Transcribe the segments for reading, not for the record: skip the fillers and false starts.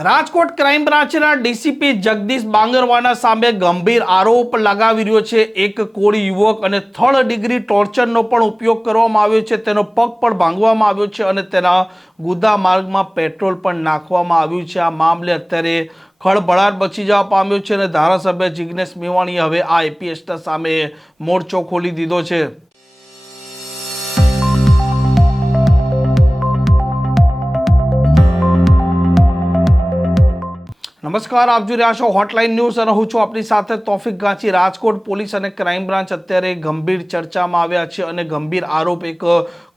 Rajkot crime બ્રાન્ચના DCP Jagdish બાંગરવાના સામે ગંભીર આરોપ લગાવી રહ્યો છે। એક કોળી યુવક અને 3rd ડિગ્રી ટોર્ચરનો પણ ઉપયોગ કરવામાં આવ્યો છે, તેનો પગ પણ ભાંગવામાં આવ્યો છે અને તેના ગુદા માર્ગમાં પેટ્રોલ પણ નાખવામાં આવ્યું છે। આ મામલે અત્યારે ખળભળાટ મચી જવા પામ્યો છે અને ધારાસભ્ય જિગ્નેશ મેવાણીએ હવે આ આઈપીએસના સામે મોરચો ખોલી દીધો છે। નમસ્કાર, આપ જોઈ રહ્યા છો હોટલાઇન ન્યૂઝ અને હું છું આપની સાથે તોફિક ગાંચી। રાજકોટ પોલીસ અને ક્રાઇમ બ્રાન્ચ અત્યારે ગંભીર ચર્ચામાં આવ્યા છે અને ગંભીર આરોપ એક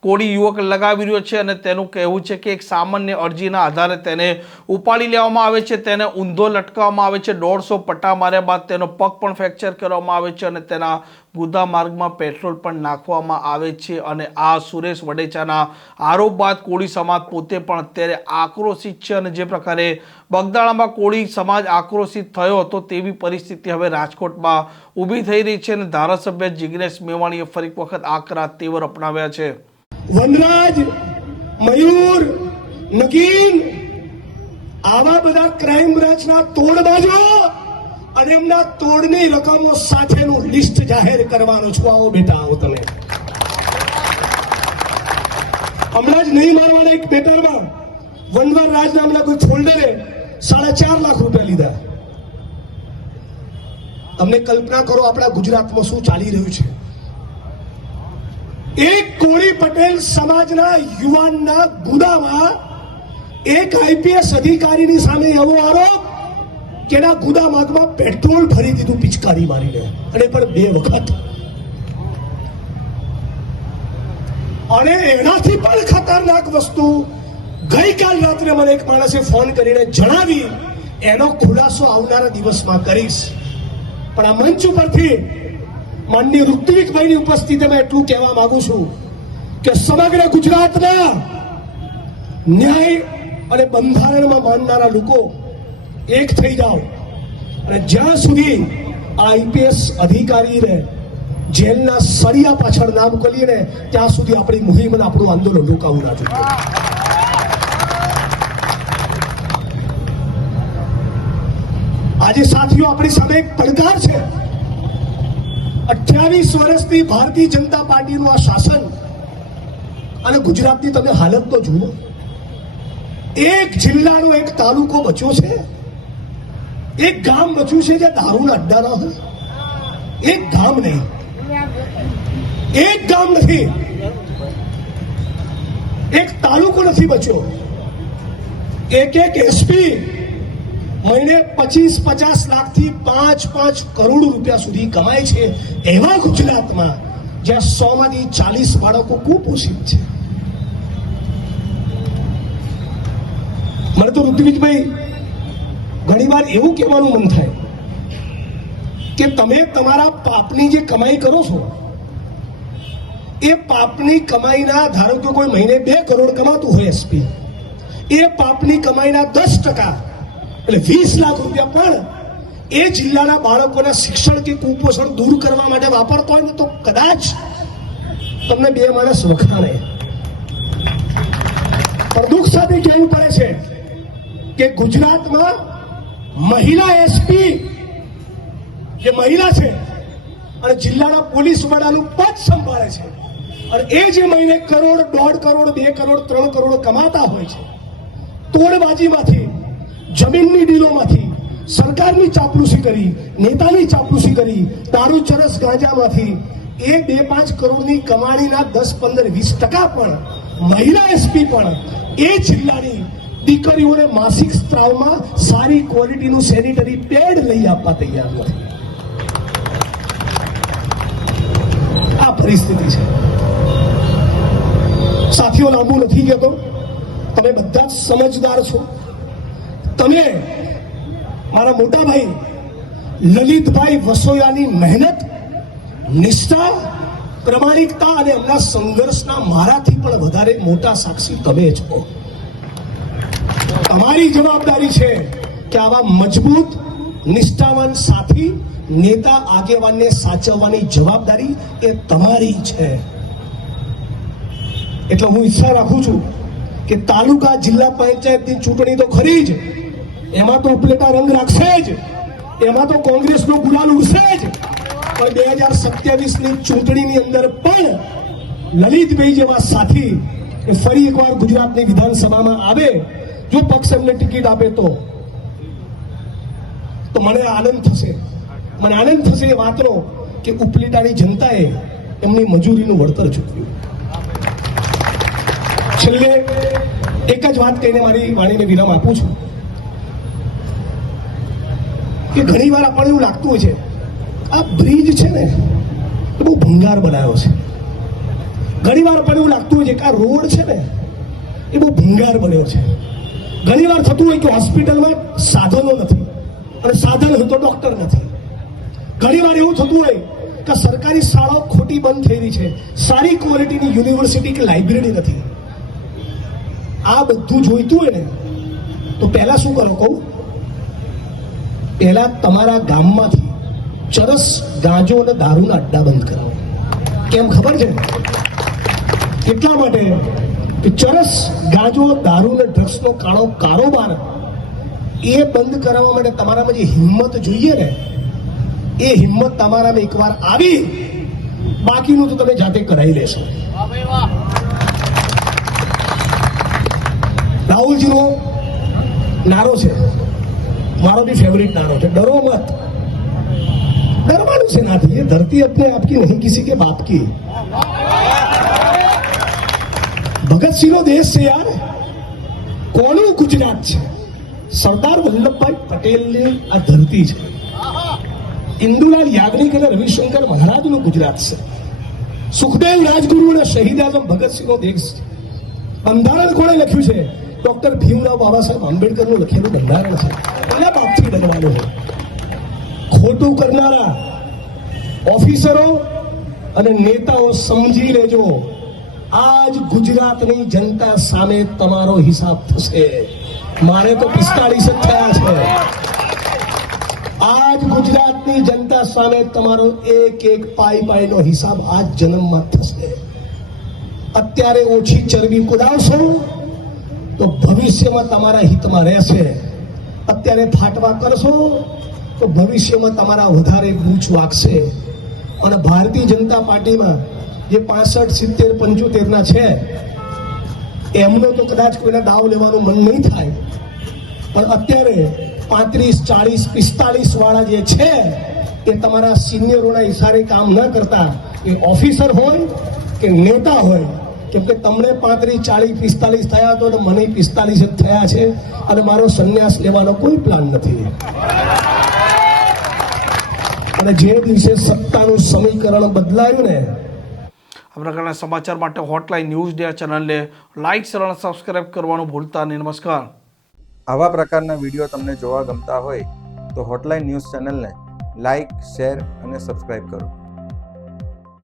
કોળી યુવક લગાવી રહ્યો છે અને તેનું કહેવું છે કે એક સામાન્ય અરજીના આધારે તેને ઉપાડી લેવામાં આવે છે, તેને ઊંધો લટકાવવામાં આવે છે, 150 પટ્ટા માર્યા બાદ તેનો પગ પણ ફ્રેક્ચર કરવામાં આવે છે અને તેના ગુદા માર્ગમાં પેટ્રોલ પણ નાખવામાં આવે છે। અને આ સુરેશ વડેચાના આરોપ બાદ કોળી સમાજ પોતે પણ અત્યારે આક્રોશિત છે અને જે પ્રકારે બગદાણામાં કોળી સમાજ આક્રોશિત થયો હતો તેવી પરિસ્થિતિ હવે રાજકોટમાં ઊભી થઈ રહી છે અને ધારાસભ્ય જિગ્નેશ મેવાણીએ ફરી એક વખત આકરા તેવર અપનાવ્યા છે। વનરાજ, મયુર, નગીન આવા બધા ક્રાઇમ બ્રાન્ચના તોડબાજો અને એમના તોડની રકમો સાથેનું લિસ્ટ જાહેર કરવાનો છું। આવો બેટા, આવો તમે હમણાં જ નહીં મારવાના એક પેપરમાં વનવાર રાજ નામના કોઈ ફોલ્ડરે 4.5 લાખ રૂપિયા લીધા। તમને કલ્પના કરો આપણા ગુજરાતમાં શું ચાલી રહ્યું છે। એક કોળી પટેલ સમાજના યુવાનના ગુદામાં એક આઈપીએસ અધિકારીની સામે એવો આરોપ કે એના ગુદા માર્ગમાં પેટ્રોલ ભરી દીધું પિચકારી મારીને, અને પણ 2 વખત। અને એનાથી પણ ખતરનાક વસ્તુ ગઈકાલ રાત્રે મને એક માણસે ફોન કરીને જણાવી, એનો ખુલાસો આવનારા દિવસમાં કરીશ। પણ આ મંચ ઉપરથી માનનીય ઋત્વિકભાઈની ઉપસ્થિતિમાં એટલું કહેવા માંગુ છું કે સમગ્ર ગુજરાતના ન્યાય અને બંધારણમાં માનનારા લોકો એક થઈ જાઓ અને જ્યાં સુધી આ આઈપીએસ અધિકારીને જેલના સળિયા પાછળ નામ કરીએ ને ત્યાં સુધી આપણી મુહિમ અને આપણું આંદોલન રોકાવું ના જોઈએ। આજે સાથીઓ આપણી સામે એક પડકાર છે। 28 વર્ષથી ભારતીય જનતા પાર્ટીનું આ શાસન અને ગુજરાતની તમે હાલત તો જુઓ। એક જિલ્લાનો એક તાલુકો બચ્યો છે, એક ગામ બચ્યું છે જે દારૂના અડ્ડા ના હોય। એક ગામ નહીં, એક ગામ નથી, એક તાલુકો નથી બચ્યો। એક એસપી મહિને 25-50 લાખથી 5-5 કરોડ રૂપિયા સુધી કમાય છે એવા ગુજરાતમાં જ્યાં 100 માંથી 40 બાળકો કુપોષિત છે। મને તો ઋત્વિકભાઈ ઘણીવાર એવું કહેવાનું મન થાય કે તમે તમારા પાપની જે કમાઈ કરો છો એ પાપની કમાઈના, ધારો કે કોઈ મહિને 2 કરોડ કમાતું હોય એસપી, એ પાપની કમાઈના 10% એટલે 20 લાખ રૂપિયા પણ એ જિલ્લાના બાળકોના શિક્ષણ કે કુપોષણ દૂર કરવા માટે વાપરતો હોય ને તો કદાચ તમને 2 માણસ વખાણે। પણ દુઃખ સાથે કહેવું પડે છે કે ગુજરાતમાં મહિલા એસપી જે મહિલા છે અને જિલ્લાના પોલીસ વડાનું પદ સંભાળે છે અને એ જે મહિને 1 કરોડ, 1.5 કરોડ, 2 કરોડ, 3 કરોડ કમાતા હોય છે, તોડબાજીમાંથી, જમીનની ડીલોમાંથી, સરકારની ચાપલુસી કરી, નેતાની ચાપલુસી કરી, દારૂ, ચરસ, ગાંજામાંથી એ 2-5 કરોડની કમાણીના 10-15-20% પણ મહિલા એસપી પણ એ જિલ્લાની દીકરીઓને માસિક સ્ત્રાવમાં સારી ક્વોલિટીનું સેનિટરી પેડ લઈ આપવા તૈયાર નથી। આ પરિસ્થિતિ છે સાથીઓ। લાંબુ નથી કહેતો, તમે બધા જ સમજદાર છો। તમે મારા મોટા ભાઈ લલિતભાઈ વસોયાની મહેનત, નિષ્ઠા, પ્રમાણિકતા અને એમના સંઘર્ષના મારાથી પણ વધારે મોટા સાક્ષી તમે છો। તમારી જવાબદારી છે કે આવા મજબૂત, નિષ્ઠાવાન સાથી, નેતા, આગેવાનને સાચવવાની જવાબદારી એ તમારી છે। એટલે હું ઈચ્છા રાખું છું કે તાલુકા, જિલ્લા પંચાયતની ચૂંટણી તો ખરી જ, એમાં તો ઉપલેટા રંગ રાખશે જ, એમાં તો કોંગ્રેસનો ગુલાલ ઉડશે જ. પણ 2027ની ચૂંટણીની અંદર પણ લલિતભાઈ જેવા સાથી એ ફરી એકવાર ગુજરાતની વિધાનસભામાં આવે, જો પક્ષ એમને ટિકિટ આપે તો મને આનંદ થશે. મને આનંદ થશે એ વાતનો કે ઉપલેટાની જનતાએ એમની મજૂરીનું વળતર ચૂકવ્યું. છેલ્લે એક જ વાત કહીને મારી વાણીને વિરામ આપું છું કે ઘણી વાર આપણને એવું લાગતું હોય છે આ બ્રિજ છે ને એ બહુ ભંગાર બનાવ્યો છે. ઘણી વાર આપણને એવું લાગતું હોય છે કે આ રોડ છે ને એ બહુ ભંગાર બન્યો છે. ઘણી વાર થતું હોય કે હોસ્પિટલમાં સાધનો નથી અને સાધન હોય તો ડોક્ટર નથી. ઘણી વાર એવું થતું હોય કે સરકારી શાળાઓ ખોટી બંધ થઈ રહી છે, સારી ક્વોલિટીની યુનિવર્સિટી કે લાઇબ્રેરી નથી. આ બધું જોઈતું હોય ને તો પહેલા શું કરો કહું? પહેલા તમારા ગામમાંથી ચરસ, ગાંજો અને દારૂના અડ્ડા બંધ કરાવો. કેમ ખબર છે? એટલા માટે કે ચરસ, ગાંજો, દારૂ અને ડ્રગ્સનો કાળો કારોબાર એ બંધ કરાવવા માટે તમારામાં જે હિંમત જોઈએ ને એ હિંમત તમારામાં એકવાર આવી, બાકીનું તો તમે જાતે કરાવી લેશો. રાહુલજીનો નારો છે, મારો બી ફેવરિટ નારો છે, ડરો મત. डरवाने से ना थी, ये धरती अपने आपकी नहीं किसी के बाप की. भगत सिंह नो देश છે યાર. કોનું ગુજરાત છે? સરદાર વલ્લભભાઈ પટેલની આ ધરતી છે. ઇન્દુલાલ યાજ્ઞિક અને રવિશંકર મહારાજનું ગુજરાત છે. સુખદેવ રાજગુરુ અને શહીદ આઝમ ભગતસિંહનો દેશ છે. બંધારણ કોણે લખ્યું છે? ડોક્ટર ભીમરાવ બાબા સાહેબ આંબેડકરનું લખેલું બંધારણ છે. એના બાપથી બનવાનું છે. ખોટું કરનારા ઓફિસરો અને નેતાઓ સમજી લેજો, આજ ગુજરાતની જનતા સામે તમારો હિસાબ થશે. મારે તો 45 જ થયા છે. આજ ગુજરાતની જનતા સામે તમારો એક એક પાઈનો હિસાબ આજ જન્મમાં થશે. અત્યારે ઓછી ચરબી કુદાવશો તો ભવિષ્યમાં તમારા હિતમાં રહેશે. અત્યારે ફાટવા કરશો તો ભવિષ્યમાં તમારા વધારે ગૂંચ વાગશે. અને ભારતીય જનતા પાર્ટીમાં જે 65, 70, 75 છે એમનો તો કદાચ કોઈના દાવ લેવાનું મન નહીં થાય, પણ અત્યારે 35, 40, 45 વાળા જે છે એ તમારા સિનિયરોના ઇશારે કામ ન કરતા, એ ઓફિસર હોય કે નેતા હોય, કેમ કે તમને 35, 40, 45 થયા તો મને 45 જ થયા છે અને મારો સંન્યાસ લેવાનો કોઈ પ્લાન નથી. અને જે દિવસે સત્તાનું સમીકરણ બદલાયું ને, આ પ્રકારના સમાચાર માટે હોટલાઇન ન્યૂઝ ડે ચેનલને લાઇક, શેર અને સબસ્ક્રાઇબ કરવાનું ભૂલતા નહીં. નમસ્કાર. આવા પ્રકારના વિડીયો તમને જોવા ગમતા હોય તો હોટલાઇન ન્યૂઝ ચેનલને લાઇક, શેર અને સબસ્ક્રાઇબ કરો.